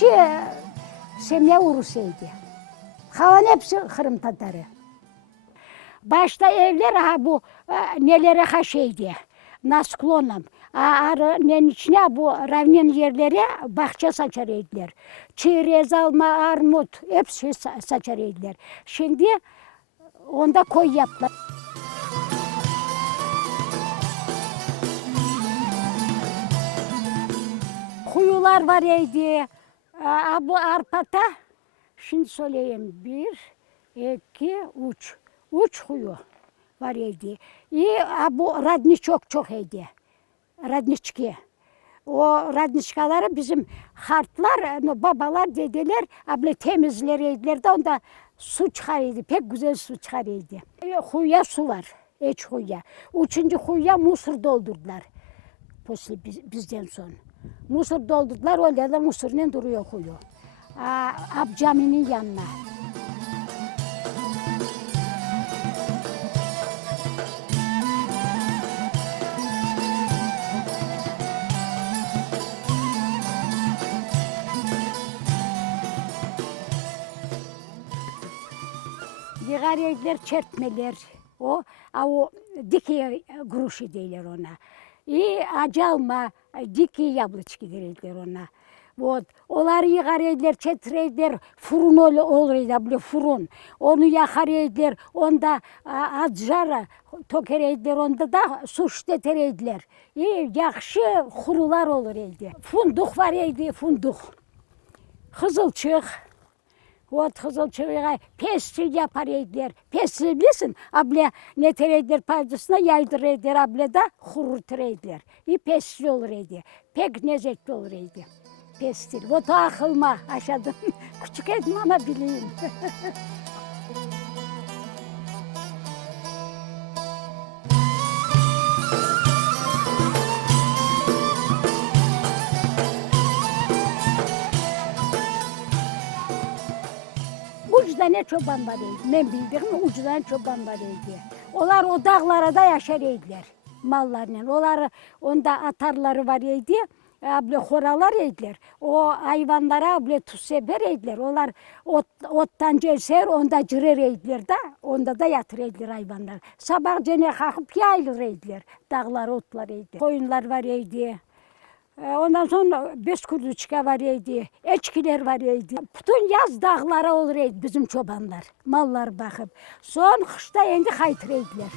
Birinci semya Urus'ydı. Kalan hepsi Kırım Tatarı. Başta evler bu nelere haşeydi. Nasklonam. Arının içine bu ravnin yerlere bahçe saçar ediler. Çerez, alma, armut hepsi saçar ediler. Şimdi onda koy yaptılar. Kuyular var idi. Bu arpata, şimdi söyleyeyim, 1, 2, 3. 3 kuyu var idi. Bu radni çok idi. Radniçki. O radniçkaları bizim hartlar, babalar, dedeler abla temizleriydiler de onda su çıkarıydı. Pek güzel su çıkarıydı. Kuyuya su var. Kuyuya. 3. kuyuya musur doldurdular. Bizden sonra. Musur doldurdular, öyle de musurla duruyor kuyu. Caminin yanına. Yığar yediler, çertmeler, o diki gruşu deyler ona. Acalma, diki yablıçki deyler ona. Onları yığar yediler, çetireydiler, fırın olurdu, böyle fırın. Onu yakar yediler, onda acıra tokereydiler, onda da su ştetereydiler. Yakşı kurular olurdu. Funduk var yedi, funduk. Kızılçık. Kızılçığa pestil yapar ediler. Pestil bilirsin, abla ne tereydiler paycısına yaydır ediler, abla da kururtur ediler. Pestil olur ediyor. Pek lezzetli olur ediyor. Pestil. O da akılma aşadım. Küçük ettim ama bileyim. Ucuzdan çoban var idi. Ben bildiğim ucuzdan çoban var idi. Onlar o dağlara da yaşar idiler mallarla. Onlar onda atarları var idi. Abla horalar idiler. O hayvanlara abla tuz sever idiler. Onlar ottan ceser, onda cırer idiler de. Onda da yatır idiler hayvanlar. Sabah cene kalkıp yayılır idiler. Dağlar otlar idi. Koyunlar var idi. Ondan sonra beskurduçka var idi, eçkiler var idi. Bütün yaz dağlara olur idi bizim çobanlar, mallar bakıp. Son kışta endi kaytır ediler.